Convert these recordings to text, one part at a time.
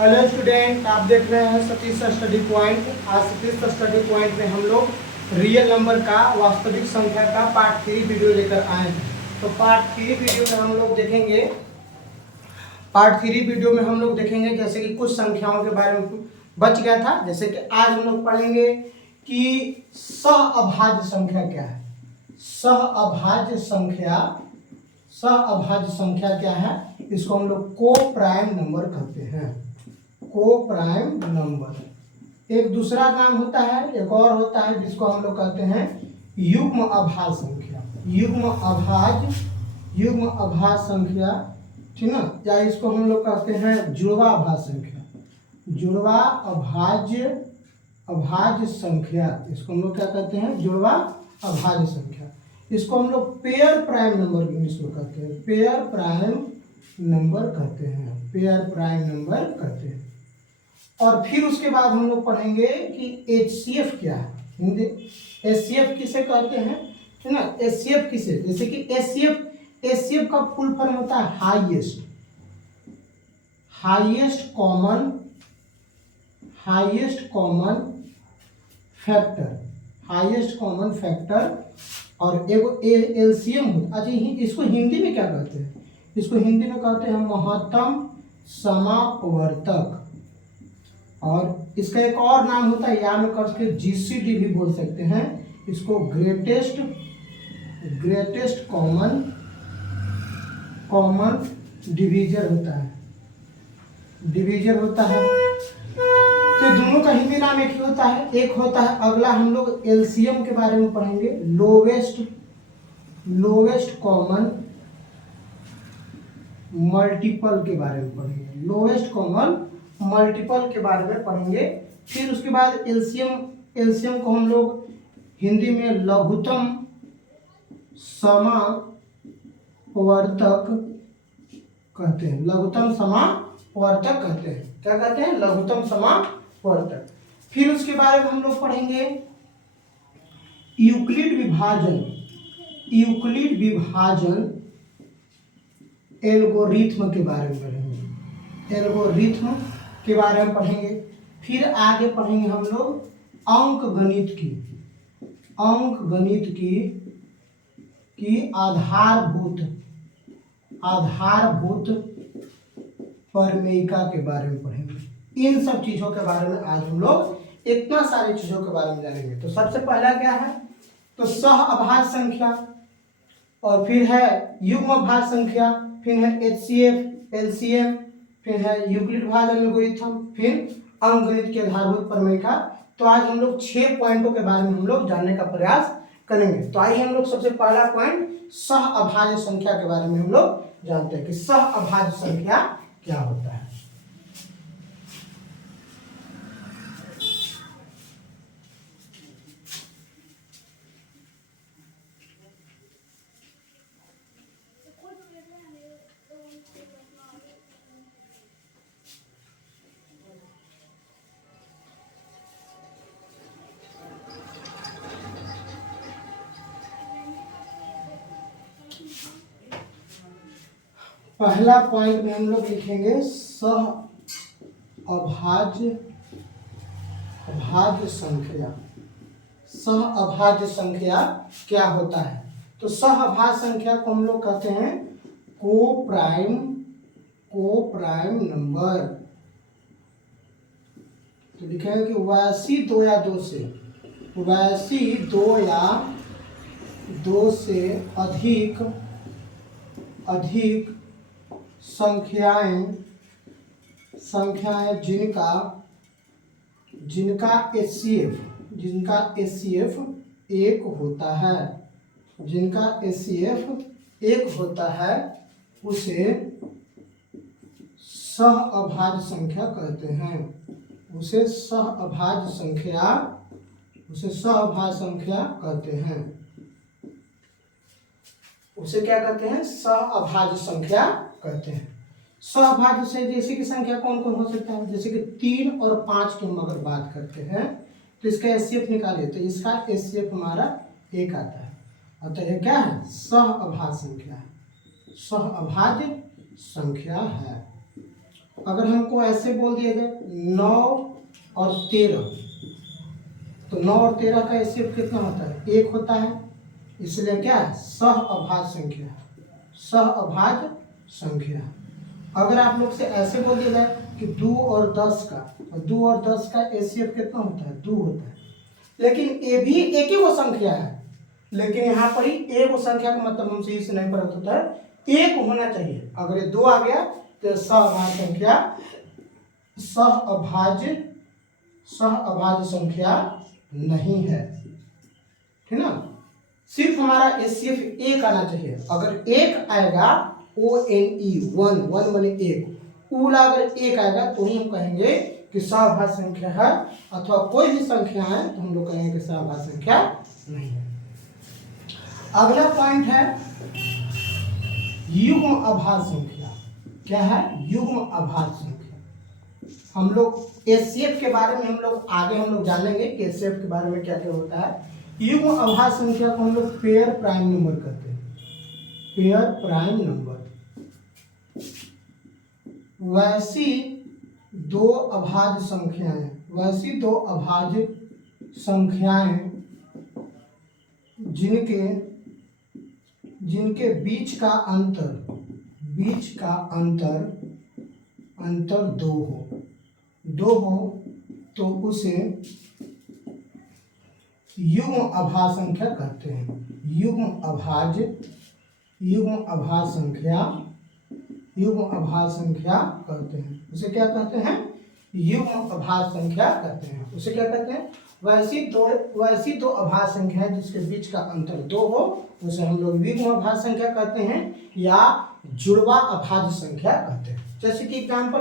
Hello student, आप देख रहे हैं सतीश स्टडी पॉइंट। आज सतीश स्टडी पॉइंट में हम लोग रियल नंबर का वास्तविक संख्या का पार्ट 3 वीडियो लेकर आए हैं। तो पार्ट 3 वीडियो में हम लोग देखेंगे जैसे कि कुछ संख्याओं के बारे में बच गया था। जैसे कि आज हम लोग पढ़ेंगे कि सहअभाज्य संख्या क्या है। सहअभाज्य संख्या क्या है, इसको हम लोग को प्राइम नंबर कहते हैं। को प्राइम नंबर एक दूसरा नाम होता है, एक और होता है जिसको हम लोग कहते हैं युग्म अभाज्य संख्या। युग्म अभाज्य संख्या, ठीक ना, या इसको हम लोग कहते हैं जुड़वा अभाज्य संख्या। जुड़वा अभाज्य संख्या, इसको हम लोग क्या कहते हैं, जुड़वा अभाज्य संख्या। इसको हम लोग पेयर प्राइम नंबर इंग्लिश में कहते हैं। पेयर प्राइम नंबर कहते हैं। और फिर उसके बाद हम लोग पढ़ेंगे कि HCF क्या है। हिंदी HCF किसे कहते हैं, है ना। HCF किसे, जैसे कि HCF का फुल फॉर्म होता है हाईएस्ट कॉमन फैक्टर। और एक LCM होता है। अच्छा, इसको हिंदी में क्या कहते हैं, इसको हिंदी में कहते हैं महत्तम समापवर्तक। और इसका एक और नाम होता है, या में करके GCD भी बोल सकते हैं इसको, ग्रेटेस्ट कॉमन डिवीजर होता है। तो दोनों का हिंदी नाम एक ही होता है। एक होता है, अगला हम लोग LCM के बारे में पढ़ेंगे, लोवेस्ट कॉमन मल्टीपल के बारे में पढ़ेंगे। लोवेस्ट कॉमन मल्टीपल के बारे में पढ़ेंगे। फिर उसके बाद LCM को हम लोग हिंदी में लघुत्तम समापवर्तक कहते हैं। लघुत्तम समापवर्तक कहते हैं। क्या कहते हैं, लघुत्तम समापवर्तक। फिर उसके बारे में हम लोग पढ़ेंगे यूक्लिड विभाजन एल्गोरिथ्म के बारे में पढ़ेंगे। फिर आगे पढ़ेंगे हम लोग अंकगणित की आधारभूत प्रमेयिका के बारे में पढ़ेंगे। इन सब चीजों के बारे में आज हम लोग इतना सारी चीजों के बारे में जानेंगे। तो सबसे पहला क्या है, तो सहअभाज्य संख्या, और फिर है युग्म अभाज्य संख्या, फिर है HCF, LCM, फिर है यूक्लिड विभाजन एल्गोरिथम, फिर अंकगणित की आधारभूत प्रमेयिका। तो आज हम लोग 6 पॉइंटों के बारे में हम लोग जानने का प्रयास करेंगे। तो आइए हम लोग सबसे पहला पॉइंट सहअभाज्य संख्या के बारे में हम लोग जानते हैं कि सहअभाज्य संख्या क्या होता है। पहला पॉइंट में हम लोग लिखेंगे सहअभाज्य संख्या क्या होता है। तो सहअभाज्य संख्या को हम लोग कहते हैं को प्राइम नंबर। तो लिखेंगे कि वैसी दो या दो से अधिक संख्याएं जिनका HCF एक होता है, उसे सहअभाज्य संख्या कहते हैं। उसे सहअभाज्य संख्या कहते हैं। उसे क्या कहते हैं, सहअभाज्य संख्या कहते हैं। सहअभाज्य से जैसे कि संख्या कौन कौन हो सकता है, जैसे कि 3 और 5 की हम अगर बात करते हैं तो इसका HCF निकालिए, तो इसका HCF हमारा 1 आता है। अतः यह क्या है, सहअभाज्य संख्या है। अगर हमको ऐसे बोल दिया जाए 9 और 13, तो 9 और 13 का एचसीएफ कितना होता है? 1 होता है। इसलिए क्या है? सह अभाज्य संख्या, सह अभाज्य संख्या। अगर आप लोग से ऐसे बोल दिया जाए कि 2 और 10 का, और 2 और 10 का एचसीएफ कितना होता है? 2 होता है। लेकिन ये भी एक ही वो संख्या है, लेकिन यहाँ पर ही एक वो संख्या का मतलब हमसे इससे नहीं पता होता है, एक होना चाहिए। अगर ये 2 आ गया तो सह अभाज्य संख्या, सह अभाज्य संख्या नहीं है, ठीक ना। सिर्फ हमारा एचसीएफ 1 आना चाहिए। अगर 1 आएगा, ONE 1 माने 1, उला अगर 1 आएगा तो ही हम कहेंगे कि सहअभाज्य संख्या है, अथवा कोई भी संख्या है तो हम लोग कहेंगे कि सहअभाज्य संख्या नहीं है। अगला पॉइंट है युग्म अभाज्य संख्या। क्या है? युग्म अभाज्य संख्या। हम लोग एचसीएफ के बारे में हम लोग आगे जानेंगे कि एचसीएफ के बारे में क्या क्या होता है। युग्म अभाज्य संख्या को हम लोग पेयर प्राइम नंबर कहते हैं, पेयर प्राइम नंबर। वैसी दो अभाज्य संख्याएं, वैसी दो अभाज्य संख्याएं जिनके बीच का अंतर दो हो तो उसे युग्म अभाज्य संख्या कहते हैं। युग्म अभाज्य संख्या कहते हैं। उसे क्या कहते हैं? युग्म अभाज्य संख्या कहते हैं। उसे क्या कहते हैं? वैसी दो अभाज्य संख्या जिसके बीच का अंतर 2 हो, उसे हम लोग युग्म अभाज्य संख्या कहते हैं या जुड़वा अभाज्य संख्या कहते हैं। जैसे कि एग्जाम्पल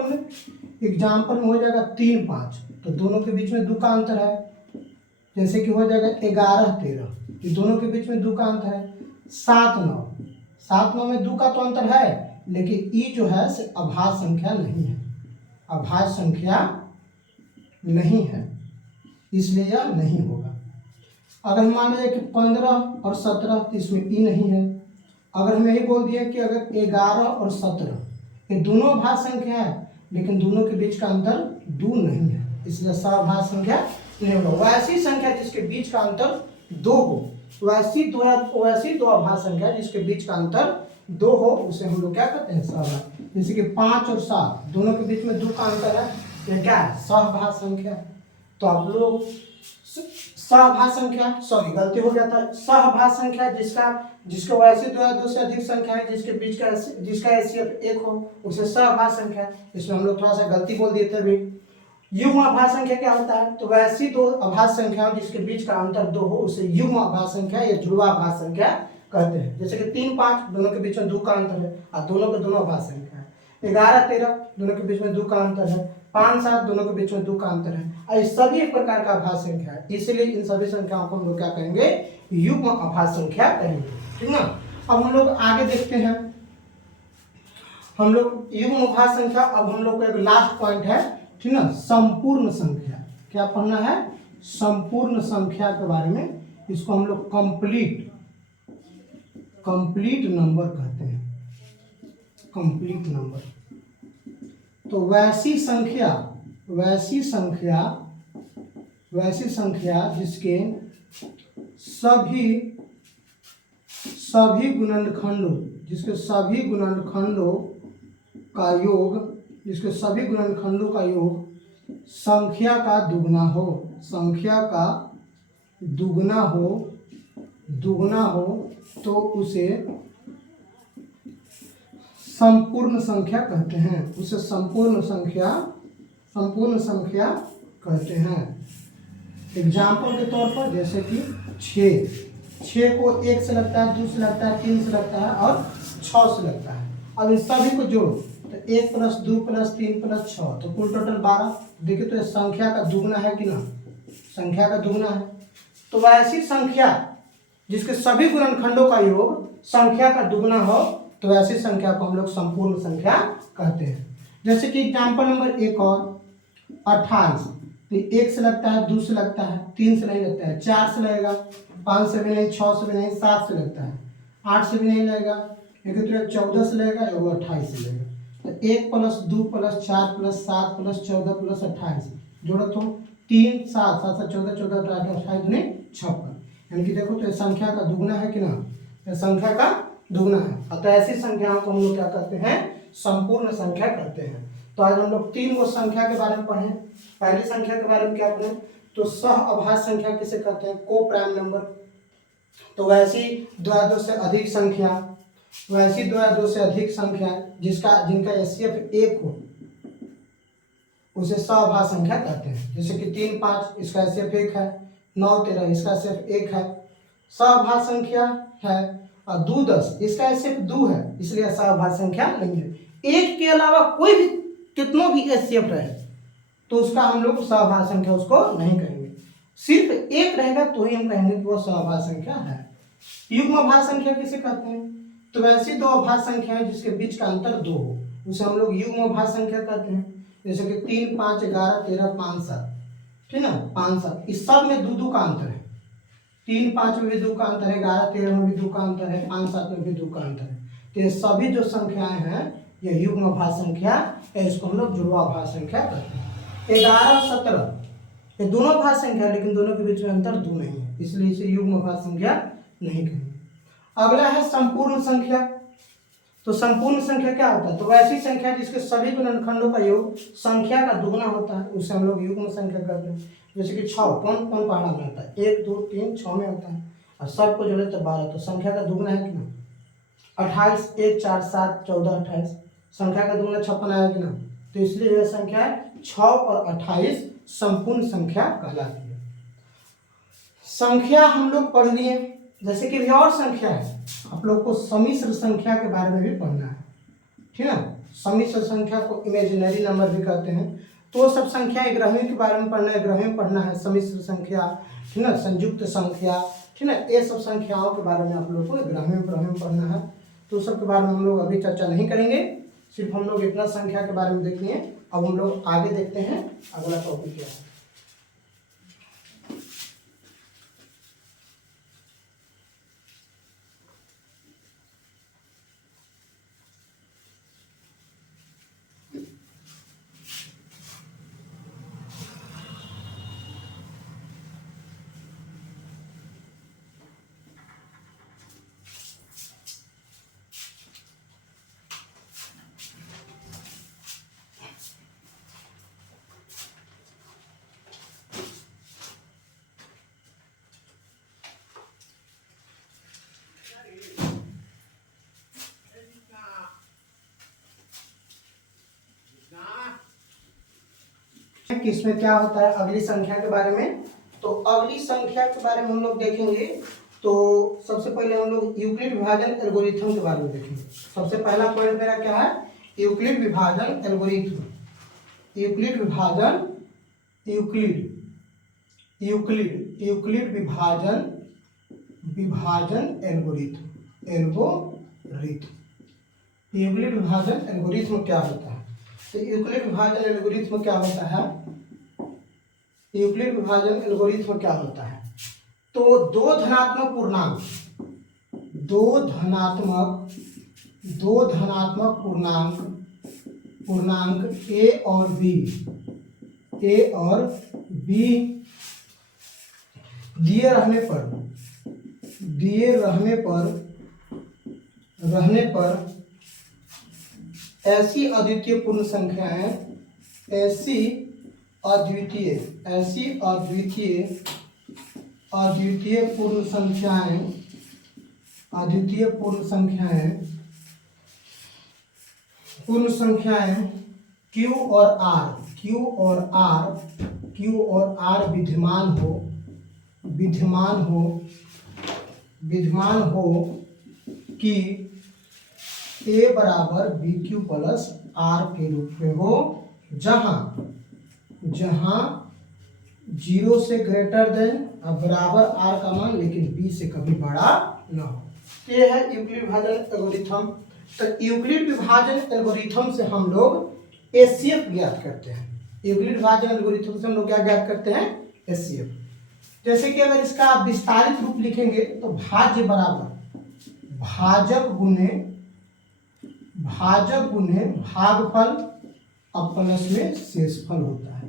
में हो जाएगा 3, 5, तो दोनों के बीच में 2 का अंतर है। जैसे कि हो जाएगा 11, 13, ये दोनों के बीच में 2 का अंतर है। 7, 9 में 2 का तो अंतर है, लेकिन ई जो है से अभाज्य संख्या नहीं है, अभाज्य संख्या नहीं है, इसलिए यह नहीं होगा। अगर हम मान लीजिए कि 15 और 17, तो इसमें ई नहीं है। अगर हम यही बोल दिए कि अगर 11 और 17 ये दोनों अभाज्य संख्या है, लेकिन दोनों के बीच का अंतर 2 नहीं है, इसलिए सहअभाज्य संख्या नहीं होगा। वैसी संख्या जिसके बीच का अंतर 2 हो, वैसी दो अभाज्य संख्या जिसके बीच का अंतर 2 हो, उसे हम लोग क्या कहते हैं? सहअभाज्य। जैसे कि 5 और 7 दोनों के बीच में 2 का अंतर है, ये क्या है? सहअभाज्य संख्या। तो आप लोग सहअभाज्य संख्या, सॉरी गलती हो गया था, सहअभाज्य संख्या जिसके वैसे दो से अधिक संख्या है जिसका एचसीएफ 1 हो, उसे सहअभाज्य संख्या। इसमें हम लोग थोड़ा सा गलती बोल दिए थे अभी। युग्म अभाज्य संख्या क्या होता है? तो वैसी दो अभाज्य संख्याओं जिसके बीच का अंतर 2 हो, उसे युग्म अभाज्य संख्या या जुड़वा अभाज्य संख्या कहते हैं। जैसे कि 3, 5 दोनों के बीच में 2 का अंतर है और दोनों के दोनों अभाज्य संख्या है। 11, 13 दोनों के बीच में 2 का अंतर है। 5, 7 दोनों के बीच में 2 का अंतर है। और सभी एक प्रकार का अभाज्य संख्या है, इसलिए इन सभी संख्याओं को हम लोग क्या कहेंगे? युग्म अभाज्य संख्या कहेंगे, ठीक ना। अब हम लोग आगे देखते हैं, हम लोग युग्म अभाज्य संख्या। अब हम लोग का एक लास्ट पॉइंट है, ठीक ना, संपूर्ण संख्या। क्या पढ़ना है? संपूर्ण संख्या के बारे में। इसको हम लोग कंप्लीट नंबर कहते हैं, कंप्लीट नंबर। तो वैसी संख्या जिसके सभी गुणनखंडों का योग संख्या का दुगना हो तो उसे संपूर्ण संख्या कहते हैं। उसे संपूर्ण संख्या कहते हैं। एग्जाम्पल के तौर पर जैसे कि 6 को 1 से लगता है, 2 से लगता है, 3 से लगता है और 6 से लगता है। अब इन सभी को जोड़ो तो 1 + 2 + 3 + 6, तो कुल टोटल 12। देखिए तो ये संख्या का दुगना है कि ना? संख्या का दुगना है। तो वैसी संख्या जिसके सभी गुणनखंडों का योग संख्या का दुगना हो, तो वैसी संख्या को हम लोग संपूर्ण संख्या कहते हैं। जैसे कि एग्जाम्पल नंबर 1 और 28, तो 1 से लगता है, 2 से लगता है, 3 से नहीं लगता है, 4 से लगेगा, 5 से भी नहीं, 6 से भी नहीं, 7 से लगता है, 8 से भी नहीं लगेगा, 14 से लगेगा, 28 से लगेगा। तो 1 + 2 + 4 + 7 + 14 + 28 जोड़ो तो 3 7 7 7 14 14 18 28 दूनी 56। यानी कि देखो तो ये संख्या का दुगना है कि ना, ये संख्या का दुगना है। अतः ऐसी संख्याओं को हम लोग क्या करते हैं, संपूर्ण संख्या कहते हैं। तो आज हम लोग 3 गो संख्या के बारे में पढ़े। पहली संख्या के बारे में क्या पढ़े, तो सह अभाज्य संख्या किसे कहते हैं, को प्राइम नंबर। तो वैसी 2 या 2 से अधिक संख्या, वैसी 2 या 2 से अधिक संख्या जिनका एचसीएफ 1 हो उसे सहअभाज्य संख्या कहते हैं। जैसे कि 3 5 इसका एचसीएफ 1 है, 9 13 इसका एचसीएफ 1 है, सहअभाज्य संख्या है। और 2 10 इसका एचसीएफ 2 है, इसलिए सहअभाज्य संख्या नहीं है। एक के अलावा कोई भी कितनों भी एचसीएफ रहे तो उसका हम लोग सहअभाज्य संख्या उसको नहीं कहेंगे। सिर्फ एक रहेगा तो ही हम कहेंगे कि वो सहअभाज्य संख्या है। युग्म अभाज्य संख्या किसे कहते हैं, तो वैसी 2 अभाज्य संख्याएं जिसके बीच का अंतर 2 हो उसे हम लोग युग्म अभाज्य संख्या कहते हैं। जैसे कि 3 5 11 13 5 7, ठीक है ना, 5 7 इस सब में 2 2 का अंतर है। 3 5 में भी 2 का अंतर है, 11 13 में भी 2 का अंतर है, 5 7 में भी 2 का अंतर है। तो ये सभी जो संख्याएं हैं ये युग्म अभाज्य संख्या है, इसको हम लोग जुड़वा अभाज्य संख्या कहते हैं। 11 17 ये दोनों अभाज्य संख्या है, लेकिन दोनों के बीच में अंतर 2 नहीं है, इसलिए इसे युग्म अभाज्य संख्या नहीं कहेंगे। अगला है संपूर्ण संख्या। तो संपूर्ण संख्या क्या होता है, तो वैसी संख्या जिसके सभी गुणनखंडों का योग संख्या का दुगना होता है उसे हम लोग युग्म संख्या कहते हैं। जैसे कि 6 कौन कौन पहाड़ा में होता है, 1 2 3 6 में होता है, और सबको जोड़े तो 12, तो संख्या का दुगना है कि ना। 28 1 4 7 14 28 संख्या का दुगना 56 आया कि ना। तो इसलिए यह संख्या 6 और 28 संपूर्ण संख्या कहलाती है। संख्या हम लोग पढ़ लिए। जैसे कि भी और संख्या है, आप लोग को सम्मिश्र संख्या के बारे में भी पढ़ना है, ठीक है ना। सम्मिश्र संख्या को इमेजिनरी नंबर भी कहते हैं। तो सब संख्या ग्रहणी के बारे में पढ़ना है, ग्रहणी में पढ़ना है, सम्मिश्र संख्या, ठीक है ना, संयुक्त संख्या, ठीक है ना, ये सब संख्याओं के बारे में आप लोग को ग्रहणी में पढ़ना है। तो सब के बारे में हम लोग अभी चर्चा नहीं करेंगे, सिर्फ हम लोग इतना संख्या के बारे में देख लिए। अब हम लोग आगे देखते हैं अगला टॉपिक क्या है। कि इसमें क्या होता है अगली संख्या के बारे में। तो अगली संख्या के बारे में हम लोग देखेंगे। तो सबसे पहले हम लोग यूक्लिड विभाजन एल्गोरिथम के बारे में देखेंगे। सबसे पहला पॉइंट मेरा क्या है, यूक्लिड विभाजन एल्गोरिथम। यूक्लिड विभाजन यूक्लिड विभाजन एल्गोरिथम। यूक्लिड विभाजन एल्गोरिथम क्या होता है, तो यूक्लिड विभाजन एल्गोरिथम क्या होता है, यूक्लिड विभाजन एल्गोरिथम क्या होता है। तो दो धनात्मक पूर्णांक ए और बी दिए रहने पर ऐसी अद्वितीय पूर्ण संख्याएं अद्वितीय पूर्ण संख्याएं Q और R विद्यमान हो कि A बराबर BQ प्लस R के रूप में हो, जहां 0 से ग्रेटर देन और बराबर R का मान, लेकिन B से कभी बड़ा न हो। ये है यूक्लिड विभाजन एल्गोरिथम। तो यूक्लिड विभाजन एल्गोरिथम से हम लोग एचसीएफ ज्ञात करते हैं। यूक्लिड विभाजन एल्गोरिथम से हम लोग क्या ज्ञात करते हैं, एचसीएफ। जैसे कि अगर इसका आप विस्तारित रूप लिखेंगे तो भाज्य बराबर भाजक भाजक गुने भागफल अब प्लस में शेषफल होता है।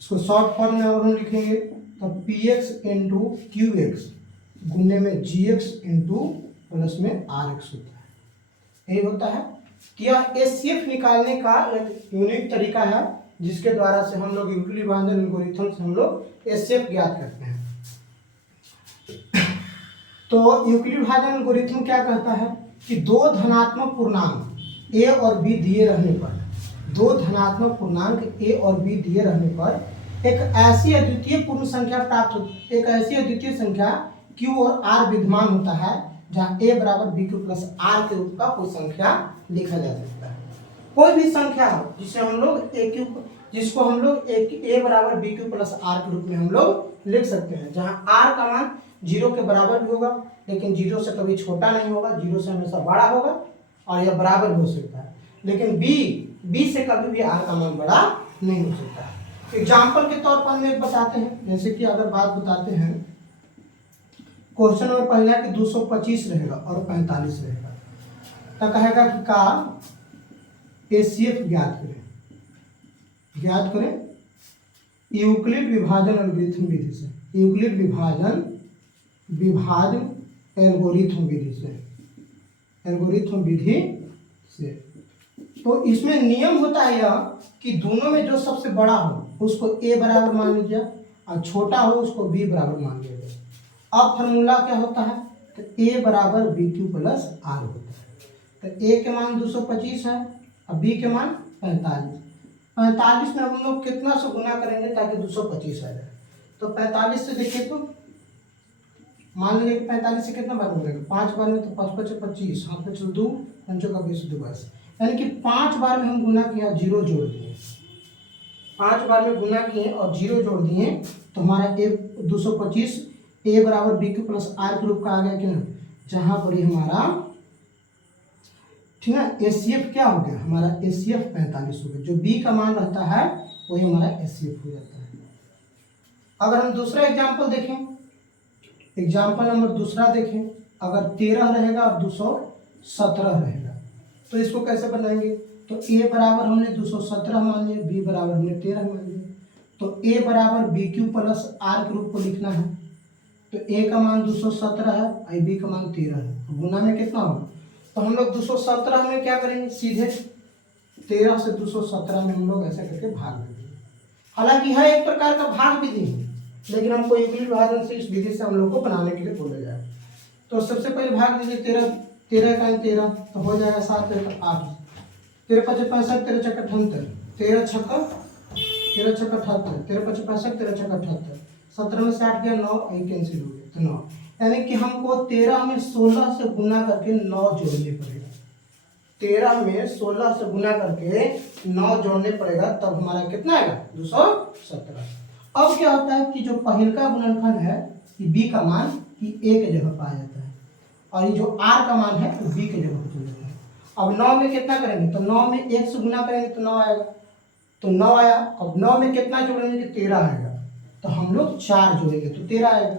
इसको शॉर्ट फॉर्म में अगर हम लिखेंगे तो P x into Q x गुने में जी एक्स इंटू प्लस में आर एक्स होता है। यही होता है। तो यह एचसीएफ निकालने का एक यूनिक तरीका है जिसके द्वारा से हम लोग यूक्लिड विभाजन एल्गोरिथम से हम लोग एचसीएफ ज्ञात करते हैं। तो यूक्लिड विभाजन एल्गोरिथम क्या कहता है कि दो धनात्मक पूर्णांक ए और बी दिए रहने पर, दो धनात्मक पूर्णांक ए और बी दिए रहने पर एक ऐसी अद्वितीय पूर्ण संख्या प्राप्त हो, एक ऐसी अद्वितीय संख्या क्यू और आर विद्यमान होता है जहाँ ए बराबर बी क्यू प्लस आर के रूप का कोई संख्या लिखा जा सकता है। कोई भी संख्या हो जिसे हम लोग ए क्यू, जिसको हम लोग ए बराबर बी क्यू प्लस आर के रूप में हम लोग लिख सकते हैं, जहाँ आर का मान 0 के बराबर भी होगा लेकिन 0 से कभी छोटा नहीं होगा, 0 से हमेशा बड़ा होगा और यह बराबर हो सकता है। लेकिन बी से कभी भी आर का मान बड़ा नहीं हो सकता। एग्जाम्पल के तौर पर हम एक बताते हैं, जैसे कि अगर बात बताते हैं क्वेश्चन नंबर पहला कि 225 रहेगा और 45 रहेगा तो कहेगा कि का एचसीएफ ज्ञात करें यूक्लिड विभाजन एल्गोरिथम विधि से, यूक्लिड विभाजन एल्गोरिथम विधि से। तो इसमें नियम होता है यह कि दोनों में जो सबसे बड़ा हो उसको ए बराबर मान लीजिए और छोटा हो उसको बी बराबर मान लीजिए। अब फार्मूला क्या होता है तो ए बराबर बी क्यू प्लस आर होता है। तो ए के मान 225 है और बी के मान 45 में हम लोग कितना से गुना करेंगे ताकि 225 आ जाए। तो 45 से देखिए तो मान लीजिए 45 से कितना बार गुनेगा, 5 बार में तो 5 5 25, हाथ में चल 2 पंचों का 20 2 22, यानी कि 5 बार में हम गुना किया, 0 जोड़ दिए, 5 बार में गुना किए और 0 जोड़ दिए तो हमारा ए 225 ए बराबर बी क्यू प्लस आर के रूप का आ गया कि ना, जहाँ पर हमारा ठीक है एचसीएफ क्या हो गया, हमारा एचसीएफ 45 हो गया। जो बी का मान रहता है वही हमारा एचसीएफ हो जाता है। अगर हम दूसरा एग्जांपल देखें, एग्जाम्पल नंबर दूसरा देखें, अगर 13 रहेगा और 217 रहेगा तो इसको कैसे बनाएंगे। तो ए बराबर हमने 217 मान लिया, बी बराबर हमने 13 मान लिया। तो ए बराबर बी क्यू प्लस आर के रूप को लिखना है। तो ए का मान 217 है और बी का मान 13 है, गुना में कितना होगा। तो हम लोग 217 में क्या करेंगे, सीधे 13 से 217 में हम लोग ऐसा करके भाग देंगे। हालांकि यह एक प्रकार का भाग विधि है लेकिन हमको यूक्लिड विभाजन से इस विधि से हम लोग को बनाने के लिए बोला जाए। तो सबसे पहले भाग दीजिए 13 का 13 तो हो जाएगा 7 13 8, 13 5 65, 13 6 78, 13 6 78, 13 5 65, 13 6 78, 17 में से 8 गया 9, एक कैंसिल हो गया तो 9, यानी कि हमको 13 में 16 से गुना करके 9 जोड़ने पड़ेगा। 13 में 16 से गुना करके 9 जोड़ने पड़ेगा तब हमारा कितना आएगा 217। अब क्या होता है कि जो पहले का गुणनखंड है कि बी का मान कि ए के जगह पर आ जाता है और ये जो आर का मान है वो बी के जगह पर चल जाता है। अब 9 में कितना करेंगे तो 9 में 1 से गुना करेंगे तो 9 आएगा, तो 9 आया। अब 9 में कितना जोड़ेंगे कि 13 आएगा, तो हम लोग 4 जोड़ेंगे तो 13 आएगा।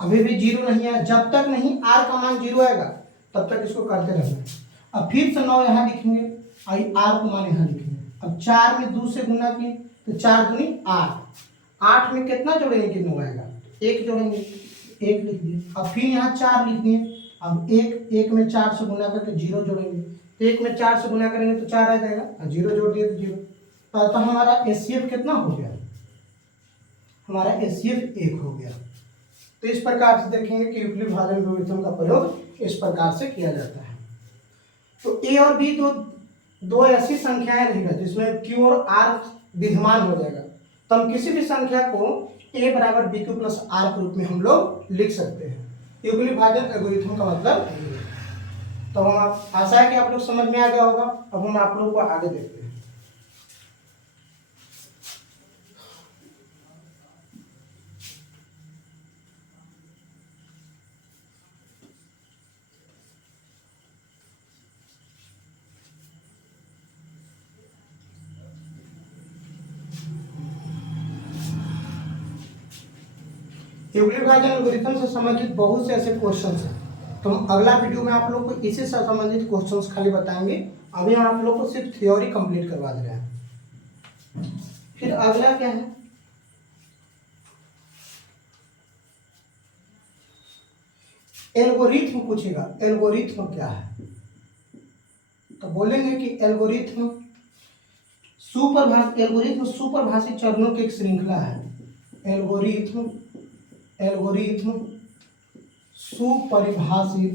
अभी भी 0 नहीं आया, जब तक नहीं आर का मान 0 आएगा तब तक इसको करते रहना है। अब फिर से 9 यहाँ लिखेंगे और आर का मान यहाँ लिखेंगे। अब 4 में 2 से गुना किए तो 4 दूनी 8, 8 में कितना जोड़ेंगे कि 9 आएगा, 1 जोड़ेंगे, 1 लिख दिए। अब फिर यहाँ 4 लिख दिए। अब 1 में 4 से गुना करके 0 जोड़ेंगे, 1 में 4 से गुना करेंगे तो 4 आ जाएगा और 0 जोड़ दिए तो 0। तो हमारा एचसीएफ कितना हो गया, हमारा एचसीएफ 1 हो गया। तो इस प्रकार से देखेंगे कि यूक्लिड विभाजन एल्गोरिथम का प्रयोग इस प्रकार से किया जाता है। तो ए और बी दो ऐसी संख्याएं रहेगा जिसमें क्यू और आर विद्यमान हो जाएगा, तो हम किसी भी संख्या को ए बराबर बी क्यू प्लस आर के रूप में हम लोग लिख सकते हैं। यूक्लिड विभाजन एल्गोरिथम का मतलब यही है। तो हम आशा है कि आप लोग समझ में आ गया होगा। अब हम आप लोगों को आगे देखते हैं। यूक्लिड विभाजन एल्गोरिथम से संबंधित बहुत से ऐसे क्वेश्चन हैं तो हम अगला वीडियो में आप लोग को इसी से संबंधित क्वेश्चंस खाली बताएंगे। अभी हम आप लोग को सिर्फ थ्योरी कंप्लीट करवा दे रहे हैं। फिर अगला क्या है, एल्गोरिथम पूछेगा। एल्गोरिथम क्या है, तो बोलेंगे कि एल्गोरिथम सुपरभाषी चरणों की एक श्रृंखला है। एल्गोरिथम सुपरिभाषित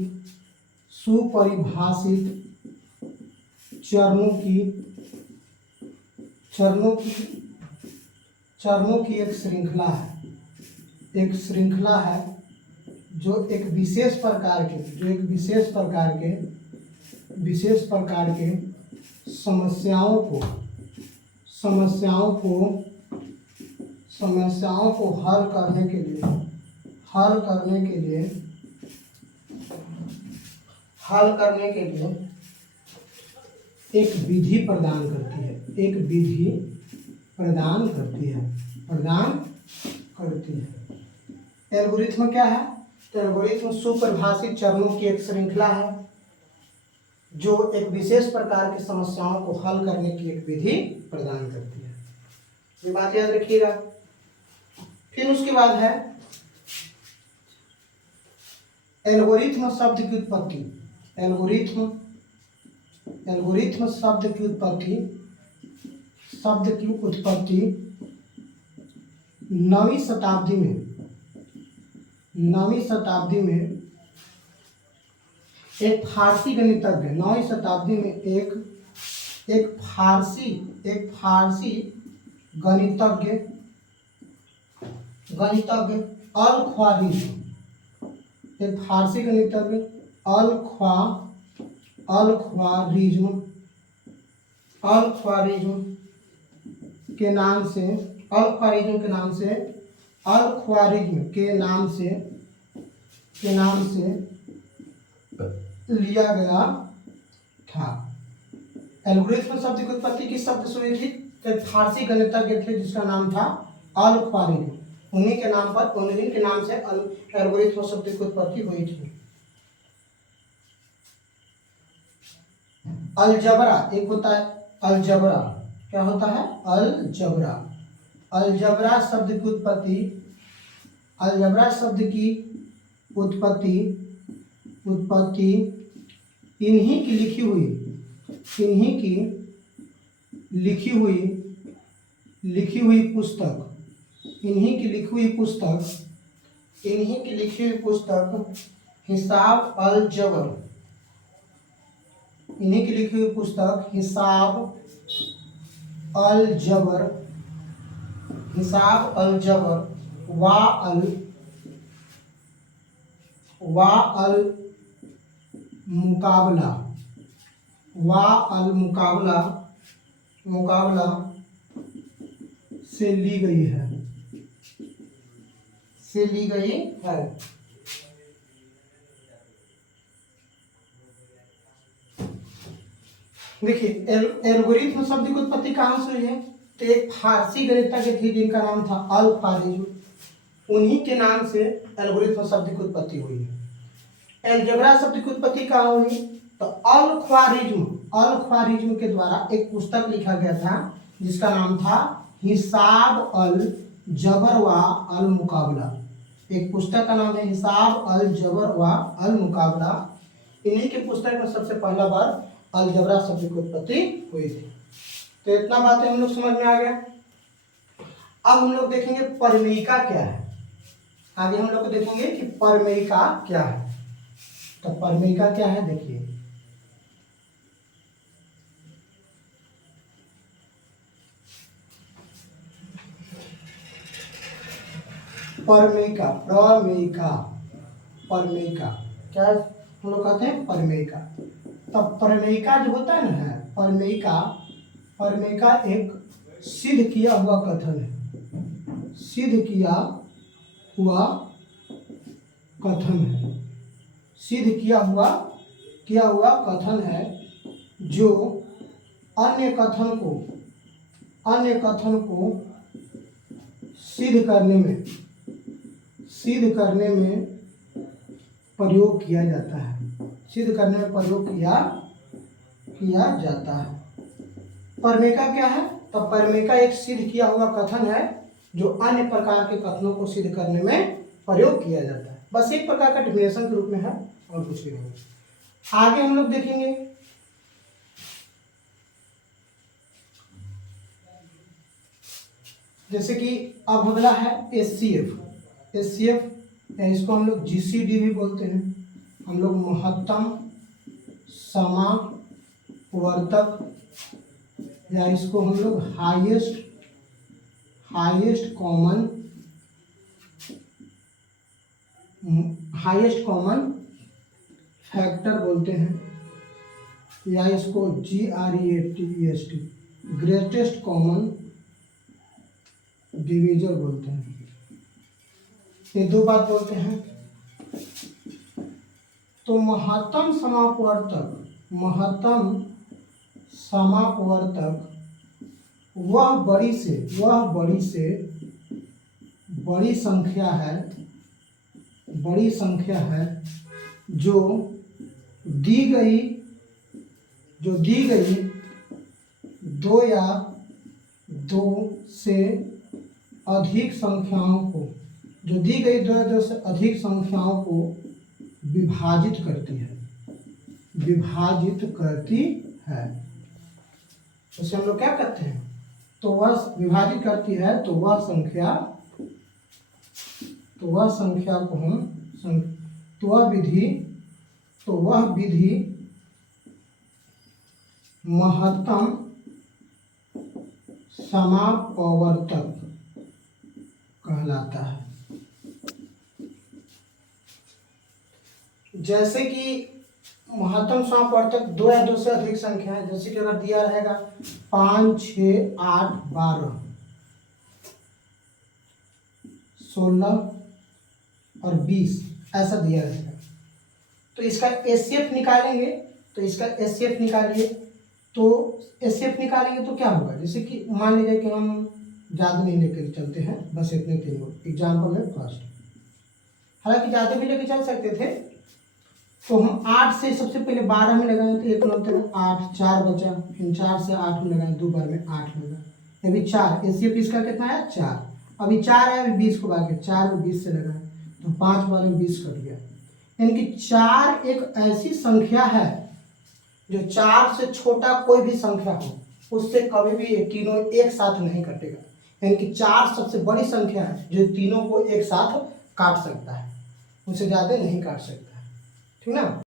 चरणों की एक श्रृंखला है जो एक विशेष प्रकार के समस्याओं को हल करने के लिए एक विधि प्रदान करती है। एल्गोरिथम क्या है, तो एल्गोरिथम सुपरिभाषित चरणों की एक श्रृंखला है जो एक विशेष प्रकार की समस्याओं को हल करने की एक विधि प्रदान करती है। ये बात याद रखिएगा। फिर उसके बाद है एल्गोरिथम शब्द की उत्पत्ति। एल्गोरिथम शब्द की उत्पत्ति 9वीं शताब्दी में एक फारसी गणितज्ञ, 9वीं शताब्दी में एक फारसी गणितज्ञ अल-ख्वारिज्म के नाम से लिया गया था। एल्गोरिथम शब्द की उत्पत्ति किस शब्द से हुई थी, एक फारसी गणितज्ञ थे जिसका नाम था अल-ख्वारिज्म। उन्हीं के नाम से एल्गोरिथम शब्द की उत्पत्ति हुई थी। अलजबरा एक होता है, अलजबरा क्या होता है, अलजबरा शब्द की उत्पत्ति इन्हीं की लिखी हुई पुस्तक हिसाब अल जबर वा अल मुकाबला से ली गई है। देखिए एल्गोरिथम शब्द की उत्पत्ति कहाँ से हुई है, तो एक फारसी गणितज्ञ थे जिनका नाम था अल-ख्वारिज्म, उन्हीं के नाम से एल्गोरिथम शब्द की उत्पत्ति हुई है। अलजबरा शब्द की उत्पत्ति कहाँ हुई, तो अल-ख्वारिज्म के द्वारा एक पुस्तक लिखा गया था जिसका नाम था हिसाब अल जबर व अल मुकाबला। एक पुस्तक का नाम है हिसाब अल जबर व अल मुकाबला। इन्हीं के पुस्तक में सबसे पहला बार अलजबरा शब्द की उत्पत्ति हुई थी। तो इतना बातें हम लोग समझ में आ गया। अब हम लोग देखेंगे परमेयिका क्या है। आगे हम लोग देखेंगे कि परमेयिका क्या है। तो परमेयिका क्या है, देखिए परमेयिका क्या हम लोग कहते हैं, परमेयिका। तब परमेयिका जो होता है ना, परमेयिका एक सिद्ध किया हुआ कथन है, जो अन्य कथन को सिद्ध करने में प्रयोग किया जाता है, सिद्ध करने में प्रयोग किया जाता है। प्रमेयका क्या है? तो प्रमेयका एक सिद्ध किया हुआ कथन है जो अन्य प्रकार के कथनों को सिद्ध करने में प्रयोग किया जाता है। बस एक प्रकार का डिफिनेशन के रूप में है और कुछ भी नहीं। आगे हम लोग देखेंगे जैसे कि अब अगला है एचसीएफ। एचसीएफ या इसको हम लोग जीसीडी भी बोलते हैं। हम लोग महत्तम समावर्तक या इसको हम लोग हाईएस्ट कॉमन फैक्टर बोलते हैं, या इसको GREATEST ग्रेटेस्ट कॉमन डिवीजर बोलते हैं। ये दो बात बोलते हैं। तो महत्तम समापवर्तक वह बड़ी से बड़ी संख्या है जो दी गई दो या दो से अधिक संख्याओं को विभाजित करती है। उसे हम लोग क्या कहते हैं? तो वह विभाजित करती है, तो वह संख्या को हम वह विधि महत्तम समापवर्तक कहलाता है। जैसे कि महत्तम समापवर्तक दो या दो से अधिक संख्या है, जैसे कि अगर दिया रहेगा 5, 6, 8, 12, 16 और 20 ऐसा दिया रहेगा, तो इसका एचसीएफ निकालेंगे। तो इसका एचसीएफ निकालिए, तो एचसीएफ निकालेंगे तो क्या होगा? जैसे कि मान लीजिए कि हम ज़्यादा नहीं लेकर चलते हैं, बस इतने 3 एग्जाम्पल है फर्स्ट। हालांकि ज़्यादा भी लेकर चल सकते थे। तो हम 8 से सबसे पहले 12 में लगाएं तो 1 9 8, 4 बचा, फिर 4 से 8 में लगाएं, 2 बार में 8 लगा, अभी 4। एचसीएफ इसका कितना है? 4। अभी 4 है, अभी 20 को बाकी 4 में 20 से लगाएं तो 5 बार में 20 कट गया। यानी कि 4 एक ऐसी संख्या है जो 4 से छोटा कोई भी संख्या हो उससे कभी भी ये तीनों एक साथ नहीं कटेगा। यानी कि 4 सबसे बड़ी संख्या है जो तीनों को एक साथ काट सकता है, उससे ज़्यादा नहीं काट सकता है। ठीक ना?